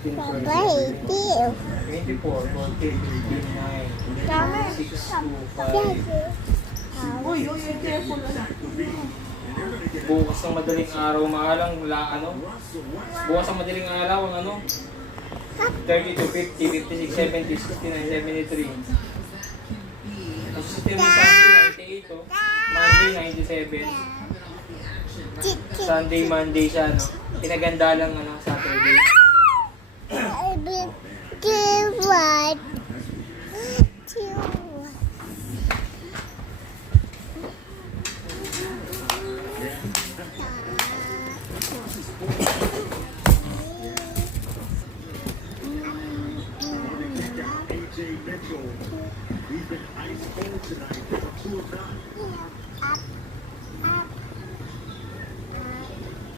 16, 12, Papa, 24, 14, 15, 9, 6, 2, 5. Uy, careful na. Bukas ng madaling araw, maalang wala ano. Bukas ng madaling araw, ang ano. 32, 50, 56, 70, 69, 73. Tapos sa Sunday, 98, oh. Monday, 97. Sunday, Monday siya, no? Pinaganda lang, ano, Saturday. AJ Mitchell. He's been ice cold tonight. 2 of 9.